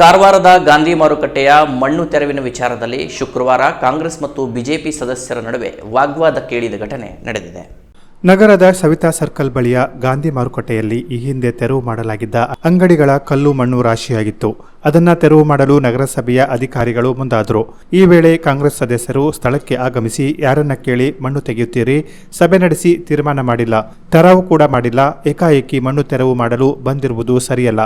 ಕಾರವಾರದ ಗಾಂಧಿ ಮಾರುಕಟ್ಟೆಯ ಮಣ್ಣು ತೆರವಿನ ವಿಚಾರದಲ್ಲಿ ಶುಕ್ರವಾರ ಕಾಂಗ್ರೆಸ್ ಮತ್ತು ಬಿಜೆಪಿ ಸದಸ್ಯರ ನಡುವೆ ವಾಗ್ವಾದ ಕೇಳಿದ ಘಟನೆ ನಡೆದಿದೆ. ನಗರದ ಸವಿತಾ ಸರ್ಕಲ್ ಬಳಿಯ ಗಾಂಧಿ ಮಾರುಕಟ್ಟೆಯಲ್ಲಿ ಈ ಹಿಂದೆ ತೆರವು ಮಾಡಲಾಗಿದ್ದ ಅಂಗಡಿಗಳ ಕಲ್ಲು ಮಣ್ಣು ರಾಶಿಯಾಗಿತ್ತು. ಅದನ್ನ ತೆರವು ಮಾಡಲು ನಗರಸಭೆಯ ಅಧಿಕಾರಿಗಳು ಮುಂದಾದರು. ಈ ವೇಳೆ ಕಾಂಗ್ರೆಸ್ ಸದಸ್ಯರು ಸ್ಥಳಕ್ಕೆ ಆಗಮಿಸಿ, ಯಾರನ್ನ ಕೇಳಿ ಮಣ್ಣು ತೆಗೆಯುತ್ತೀರಿ, ಸಭೆ ನಡೆಸಿ ತೀರ್ಮಾನ ಮಾಡಿಲ್ಲ. ತೆರವು ಕೂಡ ಮಾಡಿಲ್ಲ. ಏಕಾಏಕಿ ಮಣ್ಣು ತೆರವು ಮಾಡಲು ಬಂದಿರುವುದು ಸರಿಯಲ್ಲ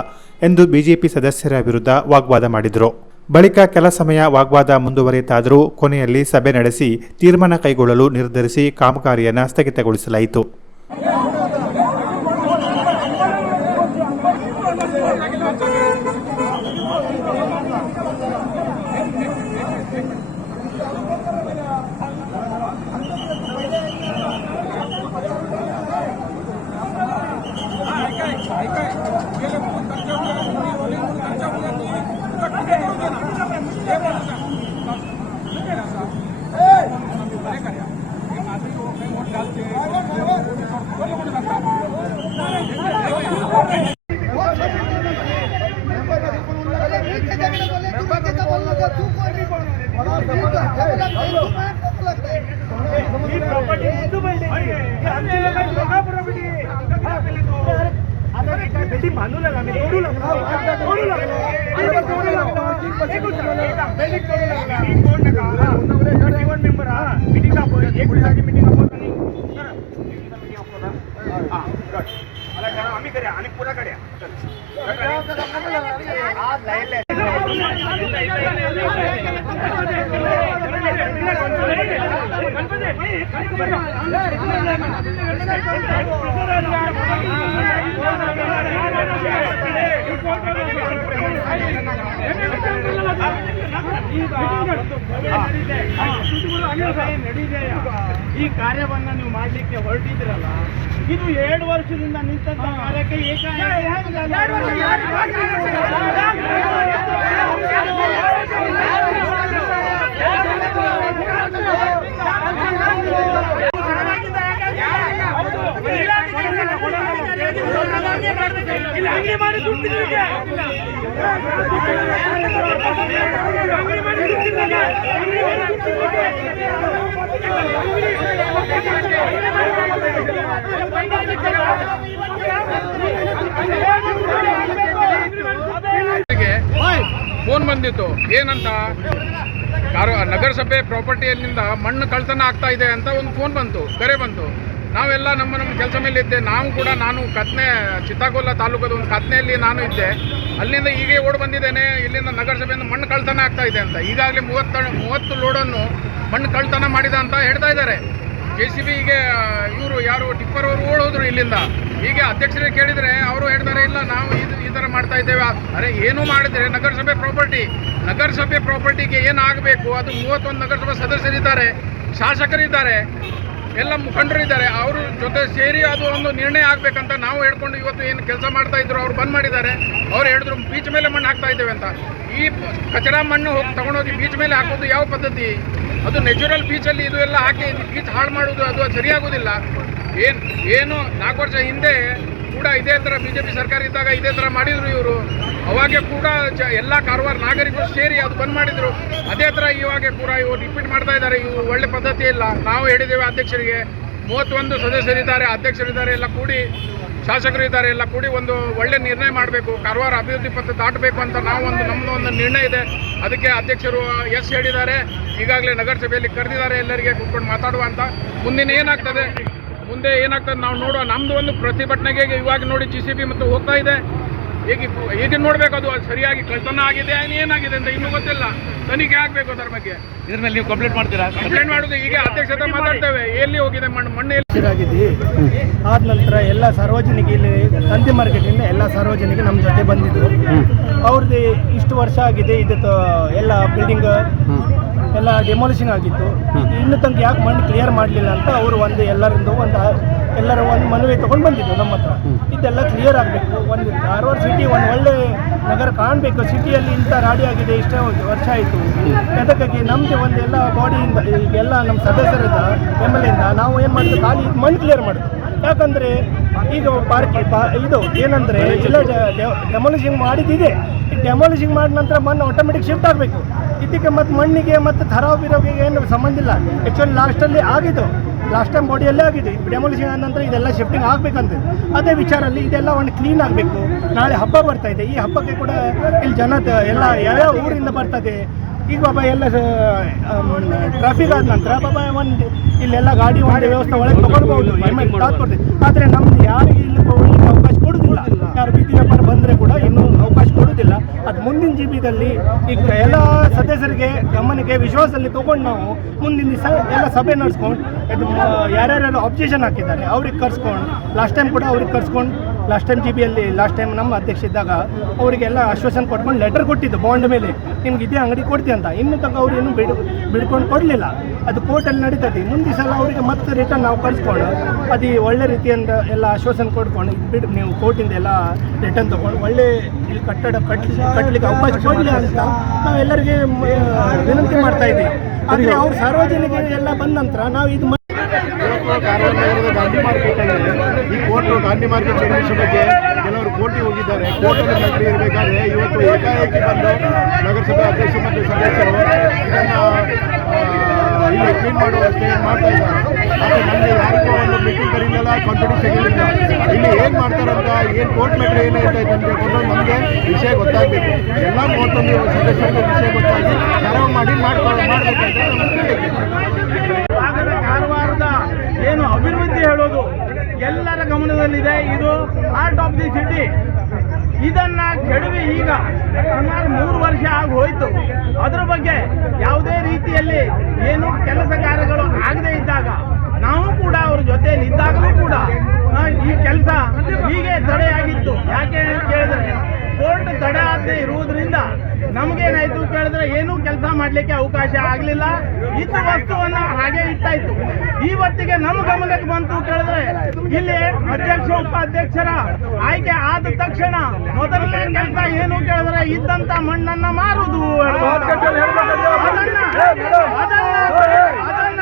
ಎಂದು ಬಿಜೆಪಿ ಸದಸ್ಯರ ವಿರುದ್ಧ ವಾಗ್ವಾದ ಮಾಡಿದರು. ಬಳಿಕ ಕೆಲ ಸಮಯ ವಾಗ್ವಾದ ಮುಂದುವರಿತಾದರೂ ಕೊನೆಯಲ್ಲಿ ಸಭೆ ನಡೆಸಿ ತೀರ್ಮಾನ ಕೈಗೊಳ್ಳಲು ನಿರ್ಧರಿಸಿ ಕಾಮಗಾರಿಯನ್ನು ಸ್ಥಗಿತಗೊಳಿಸಲಾಯಿತು. बिल्डिंग बांधू लागला मी तोडू लागला तोडू लागला अरे तोडू लागला बिल्डिंग तोडू लागला कोण नका थर्टी वन मेंबर हा मीटिंग आपण एक दिवसाची मीटिंग आपण आम्ही करूया आणि पुन्हा करूया आज ಈ ಕಾರ್ಯವನ್ನ ನೀವು ಮಾಡ್ಲಿಕ್ಕೆ ಹೊರಟಿದ್ರಲ್ಲ ಇದು ಎರಡು ವರ್ಷದಿಂದ ನಿಂತಂತ ಕಾರ್ಯಕ್ಕೆ ಹಂಗೆ ಮಾಡಿ ದುಡ್ಡು ಹಂಗೆ ಮಾಡಿ ಗೆ ಫೋನ್ ಬಂದಿತ್ತು. ಏನಂತ? ಕಾರ ನಗರಸಭೆ ಪ್ರಾಪರ್ಟಿಯಲ್ಲಿಂದ ಮಣ್ಣು ಕಳ್ತನ ಆಗ್ತಾ ಇದೆ ಅಂತ ಒಂದು ಫೋನ್ ಬಂತು, ಕರೆ ಬಂತು. ನಾವೆಲ್ಲ ನಮ್ಮ ನಮ್ಮ ಕೆಲಸ ಮೇಲೆ ಇದ್ದೆ ನಾವು ಕೂಡ ನಾನು ಕತ್ನೆ ಚಿತ್ತಾಗೋಲ್ಲ ತಾಲೂಕದ ಒಂದು ಕತ್ನೆಯಲ್ಲಿ ನಾನು ಇದ್ದೆ. ಅಲ್ಲಿಂದ ಹೀಗೆ ಓಡ್ ಬಂದಿದ್ದೇನೆ, ಇಲ್ಲಿಂದ ನಗರಸಭೆಯಿಂದ ಮಣ್ಣು ಕಳ್ತನ ಆಗ್ತಾ ಇದೆ ಅಂತ. ಈಗಾಗಲೇ ಮೂವತ್ತ, ಮೂವತ್ತು ಲೋಡನ್ನು ಮಣ್ಣು ಕಳ್ತನ ಮಾಡಿದ ಅಂತ ಹೇಳ್ತಾ ಇದ್ದಾರೆ. ಜೆ ಸಿ ಬಿಗೆ ಇವರು ಯಾರು, ಟಿಪ್ಪರ್ ಅವರು ಓಡೋದ್ರು ಇಲ್ಲಿಂದ. ಹೀಗೆ ಅಧ್ಯಕ್ಷರಿಗೆ ಕೇಳಿದರೆ ಅವರು ಹೇಳ್ತಾರೆ, ಇಲ್ಲ, ನಾವು ಇದು ಈ ಥರ ಮಾಡ್ತಾ ಇದ್ದೇವೆ. ಅರೆ, ಏನು ಮಾಡಿದರೆ ನಗರಸಭೆ ಪ್ರಾಪರ್ಟಿ ನಗರಸಭೆ ಪ್ರಾಪರ್ಟಿಗೆ ಏನಾಗಬೇಕು? ಅದು ಮೂವತ್ತೊಂದು ನಗರಸಭೆ ಸದಸ್ಯರಿದ್ದಾರೆ, ಶಾಸಕರಿದ್ದಾರೆ. ಎಲ್ಲ ಮುಖಂಡರು ಇದ್ದಾರೆ, ಅವ್ರ ಜೊತೆ ಸೇರಿ ಅದು ಒಂದು ನಿರ್ಣಯ ಆಗಬೇಕಂತ ನಾವು ಹೇಳ್ಕೊಂಡು ಇವತ್ತು ಏನು ಕೆಲಸ ಮಾಡ್ತಾ ಇದ್ರು, ಅವ್ರು ಬಂದ್ ಮಾಡಿದ್ದಾರೆ. ಅವ್ರು ಹೇಳಿದ್ರು, ಬೀಚ್ ಮೇಲೆ ಮಣ್ಣು ಹಾಕ್ತಾ ಇದ್ದೇವೆ ಅಂತ. ಈ ಕಚಡ ಮಣ್ಣು ಹೋಗಿ ತಗೊಂಡೋಗಿ ಬೀಚ್ ಮೇಲೆ ಹಾಕೋದು ಯಾವ ಪದ್ಧತಿ? ಅದು ನ್ಯಾಚುರಲ್ ಬೀಚಲ್ಲಿ ಇದು ಎಲ್ಲ ಹಾಕಿ ಬೀಚ್ ಹಾಳು ಮಾಡೋದು, ಅದು ಸರಿಯಾಗೋದಿಲ್ಲ. ಏನು ಏನು, ನಾಲ್ಕು ವರ್ಷ ಹಿಂದೆ ಕೂಡ ಇದೇ ಥರ ಬಿ ಜೆ ಪಿ ಸರ್ಕಾರ ಇದ್ದಾಗ ಇದೇ ಥರ ಮಾಡಿದ್ರು ಇವರು. ಅವಾಗೆ ಕೂಡ ಜ ಎಲ್ಲ ಕಾರವಾರ ನಾಗರಿಕರು ಸೇರಿ ಅದು ಬಂದ್ ಮಾಡಿದ್ರು. ಅದೇ ಥರ ಇವಾಗ ಕೂಡ ಇವರು ರಿಪೀಟ್ ಮಾಡ್ತಾ ಇದ್ದಾರೆ. ಇವು ಒಳ್ಳೆ ಪದ್ಧತಿ ಇಲ್ಲ. ನಾವು ಹೇಳಿದ್ದೇವೆ ಅಧ್ಯಕ್ಷರಿಗೆ ಮೂವತ್ತೊಂದು ಸದಸ್ಯರಿದ್ದಾರೆ, ಅಧ್ಯಕ್ಷರಿದ್ದಾರೆ, ಎಲ್ಲ ಕೂಡಿ ಶಾಸಕರು ಇದ್ದಾರೆ, ಎಲ್ಲ ಕೂಡಿ ಒಂದು ಒಳ್ಳೆ ನಿರ್ಣಯ ಮಾಡಬೇಕು. ಕಾರವಾರ ಅಭಿವೃದ್ಧಿ ಪತ್ರ ದಾಟಬೇಕು ಅಂತ ನಾವು ಒಂದು ನಮ್ಮದು ಒಂದು ನಿರ್ಣಯ ಇದೆ. ಅದಕ್ಕೆ ಅಧ್ಯಕ್ಷರು ಎಸ್ ಹೇಳಿದ್ದಾರೆ. ಈಗಾಗಲೇ ನಗರಸಭೆಯಲ್ಲಿ ಕರೆದಿದ್ದಾರೆ ಎಲ್ಲರಿಗೆ ಕೂತ್ಕೊಂಡು ಮಾತಾಡುವ ಅಂತ. ಮುಂದಿನ ಏನಾಗ್ತದೆ? ಮುಂದೆ ಏನಾಗ್ತದೆ? ನಾವು ನೋಡುವ. ನಮ್ಮದು ಒಂದು ಪ್ರತಿಭಟನೆಗೆ ಇವಾಗ ನೋಡಿ ಜಿ ಸಿ ಬಿ ಮತ್ತು ಹೋಗ್ತಾ ಇದೆ. ಹೇಗೆ ಈಗ ನೋಡಬೇಕು ಅದು? ಅದು ಸರಿಯಾಗಿ ಕಳ್ತನ ಆಗಿದೆ ಏನು ಏನಾಗಿದೆ ಅಂತ ಇನ್ನೂ ಗೊತ್ತಿಲ್ಲ. ತನಿಖೆ ಆಗಬೇಕು ಅದರ ಬಗ್ಗೆ. ಇದ್ರ ಮೇಲೆ ನೀವು ಕಂಪ್ಲೇಂಟ್ ಮಾಡ್ತೀರಾ? ಕಂಪ್ಲೇಂಟ್ ಮಾಡುದು ಈಗ ಅಧ್ಯಕ್ಷತೆ ಮಾತಾಡ್ತೇವೆ. ಎಲ್ಲಿ ಹೋಗಿದೆ ಮಣ್ಣು? ಮಣ್ಣು ಎಲ್ಲಿ ಆದ ನಂತರ ಎಲ್ಲ ಸಾರ್ವಜನಿಕ ಇಲ್ಲಿ ಮಾರ್ಕೆಟ್ ಮಾರ್ಕೆಟಿಂದ ಎಲ್ಲ ಸಾರ್ವಜನಿಕ ನಮ್ಮ ಜೊತೆ ಬಂದಿದ್ರು. ಅವ್ರದ್ದು ಇಷ್ಟು ವರ್ಷ ಆಗಿದೆ ಇದು ಎಲ್ಲ ಬಿಲ್ಡಿಂಗ್ ಎಲ್ಲ ಡೆಮಾಲಿಷನ್ ಆಗಿತ್ತು. ಇನ್ನು ತನಕ ಯಾಕೆ ಮಣ್ಣು ಕ್ಲಿಯರ್ ಮಾಡಲಿಲ್ಲ ಅಂತ ಅವರು ಒಂದು ಎಲ್ಲರಿಂದ ಒಂದು ಎಲ್ಲರ ಒಂದು ಮನವಿ ತೊಗೊಂಡು ಬಂದಿದ್ದು ನಮ್ಮ ಹತ್ರ. ಇದೆಲ್ಲ ಕ್ಲಿಯರ್ ಆಗಬೇಕು. ಒಂದು ಧಾರವಾಡ ಸಿಟಿ ಒಂದು ಒಳ್ಳೆ ನಗರ ಕಾಣಬೇಕು. ಸಿಟಿಯಲ್ಲಿ ಇಂಥ ರಾಡಿ ಆಗಿದೆ, ಇಷ್ಟೇ ವರ್ಷ ಆಯಿತು. ಅದಕ್ಕಾಗಿ ನಮ್ಮದು ಒಂದು ಎಲ್ಲ ಬಾಡಿಯಿಂದ ಈಗೆಲ್ಲ ನಮ್ಮ ಸದಸ್ಯರಿಂದ ಎಂ ಎಲ್ ಎಯಿಂದ ನಾವು ಏನು ಮಾಡಿದ್ವಿ? ಖಾಲಿ ಮಣ್ಣು ಕ್ಲಿಯರ್ ಮಾಡಿದ್ವಿ. ಯಾಕಂದರೆ ಈಗ ಪಾರ್ಕ್ ಇದು ಏನಂದರೆ ಎಲ್ಲ ಡೆಮಾಲಿಷಿಂಗ್ ಮಾಡಿದ್ದಿದೆ ಈ ಡೆಮಾಲಿಷಿಂಗ್ ಮಾಡಿದ ನಂತರ ಮಣ್ಣು ಆಟೋಮೆಟಿಕ್ ಶಿಫ್ಟ್ ಆಗಬೇಕು. ಇದಕ್ಕೆ ಮತ್ತು ಮಣ್ಣಿಗೆ ಮತ್ತು ಥರಾವ್ ಬಿರೋಗಿಗೆ ಏನು ಸಂಬಂಧ ಇಲ್ಲ. ಆ್ಯಕ್ಚುಲಿ ಲಾಸ್ಟಲ್ಲಿ ಆಗಿದ್ದು. ಲಾಸ್ಟ್ ಟೈಮ್ ಬಾಡಿಯಲ್ಲೇ ಆಗಿದೆ. ಡೆಮೊಲಿಷನ್ ಆದ ನಂತರ ಇದೆಲ್ಲ ಶಿಫ್ಟಿಂಗ್ ಆಗಬೇಕಂತ ಅದೇ ವಿಚಾರಲ್ಲಿ ಇದೆಲ್ಲ ಒಂದು ಕ್ಲೀನ್ ಆಗಬೇಕು. ನಾಳೆ ಹಬ್ಬ ಬರ್ತಾ ಇದೆ. ಈ ಹಬ್ಬಕ್ಕೆ ಕೂಡ ಇಲ್ಲಿ ಜನ ತ- ಎಲ್ಲ ಯಾವ ಊರಿಂದ ಬರ್ತದೆ ಈಗ ಬಾಬಾ ಎಲ್ಲ ಟ್ರಾಫಿಕ್ ಆದ ನಂತರ ಬಾಬಾ ಒಂದು ಇಲ್ಲೆಲ್ಲ ಗಾಡಿ ಒಂದು ವ್ಯವಸ್ಥೆ ಒಳಗೆ ತಗೊಳ್ಬೋದು ಆದರೆ ನಮ್ದು ಯಾರಿಗೆ ಇಲ್ಲಿ ಹೋಗ್ಲಿಕ್ಕೆ ಅವಕಾಶ ಕೊಡುದಿಲ್ಲ. ಯಾರು ಬೀದಿ ವ್ಯಾಪಾರ ಬಂದರೆ ಕೂಡ ಇನ್ನೂ ಅವಕಾಶ ಕೊಡುವುದಿಲ್ಲ ಅದು ಮುಂದಿನ ಜೀವಿದಲ್ಲಿ ಈಗ ಎಲ್ಲ ಸದಸ್ಯರಿಗೆ ಗಮನಕ್ಕೆ ವಿಶ್ವಾಸದಲ್ಲಿ ತೊಗೊಂಡು ನಾವು ಮುಂದಿನ ದಿವಸ ಎಲ್ಲ ಸಭೆ ನಡೆಸ್ಕೊಂಡು ಇದು ಯಾರ್ಯಾರು ಆಬ್ಜೆಕ್ಷನ್ ಹಾಕಿದ್ದಾರೆ ಅವ್ರಿಗೆ ಕರ್ಸ್ಕೊಂಡು ಲಾಸ್ಟ್ ಟೈಮ್ ಕೂಡ ಅವ್ರಿಗೆ ಕರ್ಸ್ಕೊಂಡು ಲಾಸ್ಟ್ ಟೈಮ್ ಜಿ ಬಿಯಲ್ಲಿ ಲಾಸ್ಟ್ ಟೈಮ್ ನಮ್ಮ ಅಧ್ಯಕ್ಷ ಇದ್ದಾಗ ಅವರಿಗೆಲ್ಲ ಆಶ್ವಾಸನೆ ಕೊಟ್ಕೊಂಡು ಲೆಟರ್ ಕೊಟ್ಟಿದ್ದು ಬಾಂಡ್ ಮೇಲೆ. ನಿಮ್ಗೆ ಇದೇ ಅಂಗಡಿ ಕೊಡ್ತೀವಿ ಅಂತ. ಇನ್ನು ತನಕ ಅವ್ರು ಏನು ಬಿಡು ಬಿಡ್ಕೊಂಡು ಕೊಡಲಿಲ್ಲ. ಅದು ಕೋರ್ಟಲ್ಲಿ ನಡೀತದೆ ಮುಂದಿನ ಸಲ ಅವರಿಗೆ ಮತ್ತೆ ರಿಟರ್ನ್ ನಾವು ಕಳಿಸ್ಕೊಂಡು ಅದು ಒಳ್ಳೆ ರೀತಿಯಿಂದ ಎಲ್ಲ ಆಶ್ವಾಸನೆ ಕೊಡ್ಕೊಂಡು ಬಿಡು ನೀವು ಕೋರ್ಟಿಂದ ಎಲ್ಲ ರಿಟರ್ನ್ ತೊಗೊಂಡು ಒಳ್ಳೆ ಇಲ್ಲಿ ಕಟ್ಟಡ ಕಟ್ಟಿ ಕಟ್ಟಲಿಕ್ಕೆ ಅವಕಾಶ ಕೊಡಲಿ ಅಂತ ನಾವೆಲ್ಲರಿಗೆ ವಿನಂತಿ ಮಾಡ್ತಾ ಇದ್ದೀವಿ. ಆದರೆ ಅವ್ರು ಸಾರ್ವಜನಿಕರು ಎಲ್ಲ ಬಂದ ನಂತರ ನಾವು ಇದು ನಗರದ ಗಾಂಧಿ ಮಾರ್ಕೆಟ್ ಈ ಕೋರ್ಟ್ ಗಾಂಧಿ ಮಾರ್ಕೆಟ್ ಬಗ್ಗೆ ಕೆಲವರು ಕೋರ್ಟಿಗೆ ಹೋಗಿದ್ದಾರೆ. ಕೋರ್ಟಲ್ಲಿ ನಗರಿ ಇರಬೇಕಾದ್ರೆ ಇವತ್ತು ಏಕಾಏಕಿ ಬಂದು ನಗರಸಭೆ ಅಧ್ಯಕ್ಷ ಮತ್ತು ಸದಸ್ಯರು ಇದನ್ನು ಇಲ್ಲಿ ಕ್ಲೀನ್ ಮಾಡುವಷ್ಟು ಏನು ಮಾಡ್ತಾ ಇದ್ದಾರೆ. ಆದರೆ ನಮಗೆ ಯಾರಿಗೂ ಒಂದು ಮೀಟಿಂಗ್ ಕರೀಲಿಲ್ಲ ಕಾನ್ಫಿಡೆನ್ಸ್ ಸಿಗಲಿಲ್ಲ ಇಲ್ಲಿ ಏನು ಮಾಡ್ತಾರಂತ, ಏನು ಕೋರ್ಟ್ ಮ್ಯಾಟ್ರ್ ಏನಾಯ್ತು ಅಂತ ಹೇಳ್ಕೊಂಡು ನಮಗೆ ವಿಷಯ ಗೊತ್ತಾಗಬೇಕು. ಎಲ್ಲ ಮೂವತ್ತೊಂದು ಸದಸ್ಯರಿಗೆ ವಿಷಯ ಗೊತ್ತಾಗಿ ಕರವು ಮಾಡಿ ಮಾಡ್ಕೊಂಡು ಮಾಡಬೇಕಂತ ನಮ್ಗೆ ಬೇಕಿತ್ತು. ಭಾಗದ ಕಾರವಾರದ ಏನು ಹೇಳೋದು ಎಲ್ಲರ ಗಮನದಲ್ಲಿದೆ. ಇದು ಹಾರ್ಟ್ ಆಫ್ ದಿ ಸಿಟಿ ಇದನ್ನ ಕೆಡವಿ ಈಗ ಸುಮಾರು ಮೂರು ವರ್ಷ ಆಗಿ ಹೋಯ್ತು. ಅದರ ಬಗ್ಗೆ ಯಾವುದೇ ರೀತಿಯಲ್ಲಿ ಏನು ಕೆಲಸ ಕಾರ್ಯಗಳು ಆಗದೇ ಇದ್ದಾಗ ನಾವು ಕೂಡ ಅವ್ರ ಜೊತೆಯಲ್ಲಿ ಇದ್ದಾಗಲೂ ಕೂಡ ಈ ಕೆಲಸ ಹೀಗೆ ತಡೆಯಾಗಿತ್ತು ಯಾಕೆ ಕೇಳಿದ್ರೆ, ಕೋರ್ಟ್ ತಡೆ ಆಗದೆ ಇರುವುದರಿಂದ ನಮಗೇನಾಯ್ತು ಕೇಳಿದ್ರೆ ಏನೂ ಕೆಲಸ ಮಾಡಲಿಕ್ಕೆ ಅವಕಾಶ ಆಗಲಿಲ್ಲ. ಇದ್ದ ವಸ್ತುವನ್ನು ಹಾಗೆ ಇಟ್ಟಾಯ್ತು. ಇವತ್ತಿಗೆ ನಮ್ಮ ಗಮನಕ್ಕೆ ಬಂತು ಕೇಳಿದ್ರೆ ಇಲ್ಲಿ ಅಧ್ಯಕ್ಷ ಉಪಾಧ್ಯಕ್ಷರ ಆಯ್ಕೆ ಆದ ತಕ್ಷಣ ಮೊದಲನೇ ಕೆಲಸ ಏನು ಕೇಳಿದ್ರೆ ಇದ್ದಂತ ಮಣ್ಣನ್ನ ಮಾರುದು ಅದನ್ನ ಅದನ್ನ ಅದನ್ನ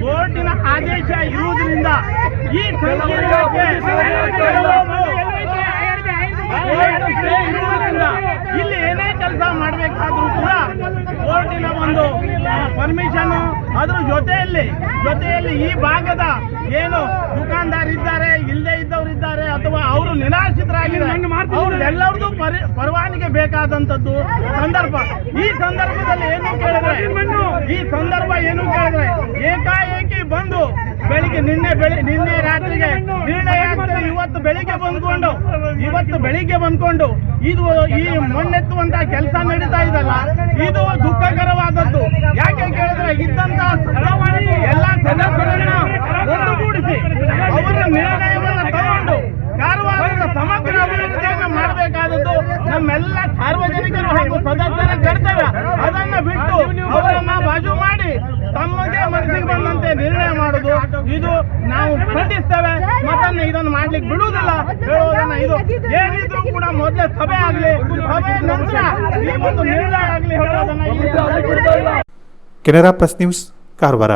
ಕೋರ್ಟಿನ ಆದೇಶ ಇರುವುದರಿಂದ ಈ ಇರುವುದರಿಂದ ಇಲ್ಲಿ ಏನೇ ಕೆಲಸ ಮಾಡಬೇಕಾದ್ರೂ ಕೂಡ ಕೋರ್ಟಿನ ಒಂದು ಪರ್ಮಿಷನ್ ಅದ್ರ ಜೊತೆಯಲ್ಲಿ ಜೊತೆಯಲ್ಲಿ ಈ ಭಾಗದ ಏನು ದುಖಾನ್ದಾರ್ ಇದ್ದಾರೆ ಇಲ್ಲದೆ ಇದ್ದವರಿದ್ದಾರೆ ಅಥವಾ ಅವರು ನಿರಾಶ್ರಿತರಾಗಿದ್ದಾರೆ ಪರಿ ಪರವಾನಿಗೆ ಬೇಕಾದಂಥದ್ದು ಸಂದರ್ಭ. ಈ ಸಂದರ್ಭದಲ್ಲಿ ಈ ಸಂದರ್ಭ ಏನು ಕೇಳಿದ್ರೆ ಏಕಾಏಕಿ ಬಂದು ಬೆಳಿಗ್ಗೆ ನಿನ್ನೆ ಬೆಳಿ ನಿನ್ನೆ ರಾತ್ರಿಗೆ ನಿರ್ಣಯ ಆಗ್ತದೆ ಇವತ್ತು ಬೆಳಿಗ್ಗೆ ಬಂದ್ಕೊಂಡು, ಇವತ್ತು ಬೆಳಿಗ್ಗೆ ಬಂದ್ಕೊಂಡು ಇದು ಈ ಮಣ್ಣೆತ್ತುವಂತ ಕೆಲಸ ನಡೀತಾ ಇದಲ್ಲ. ಇದು ದುಃಖಕರವಾದದ್ದು ಯಾಕೆ ಕೇಳಿದ್ರೆ ಇದ್ದಂತ ಎಲ್ಲ ಸದಸ್ಯರನ್ನ ಒಟ್ಟುಗೂಡಿಸಿ ಅವರ ನಿರ್ಣಯವನ್ನ ತಗೊಂಡು ಕಾರವಾರದ ಸಮಗ್ರ ಅಭಿವೃದ್ಧಿಯನ್ನು ಮಾಡಬೇಕಾದದ್ದು ನಮ್ಮೆಲ್ಲ ಸಾರ್ವಜನಿಕರು ಹಾಗೂ ಸದಸ್ಯರ ಕರ್ತವ್ಯ ಅದನ್ನ ಬಿಟ್ಟು ಅವರನ್ನ ಬಾಜು ಮಾಡಿ ತಮಗೆ ಮನಸ್ಸಿಗೆ ಬಂದಂತೆ ನಿರ್ಣಯ ಮಾಡುದು ಇದು ನಾವು ಖಂಡಿಸ್ತೇವೆ. ಮತ್ತೊಮ್ಮೆ ಇದನ್ನು ಮಾಡ್ಲಿಕ್ಕೆ ಬಿಡುವುದಿಲ್ಲ. ಹೇಳೋದನ್ನ ಇದು ಏನಿದ್ರು ಕೂಡ ಮೊದಲೇ ಸಭೆ ಆಗ್ಲಿ ಸಭೆ ನಂತರ ಈ ಒಂದು ನಿರ್ಣಯ ಆಗ್ಲಿ ಹೇಳೋದನ್ನ ಕೆನರಾ ಪ್ರೆಸ್ ನ್ಯೂಸ್ ಕಾರವಾರ.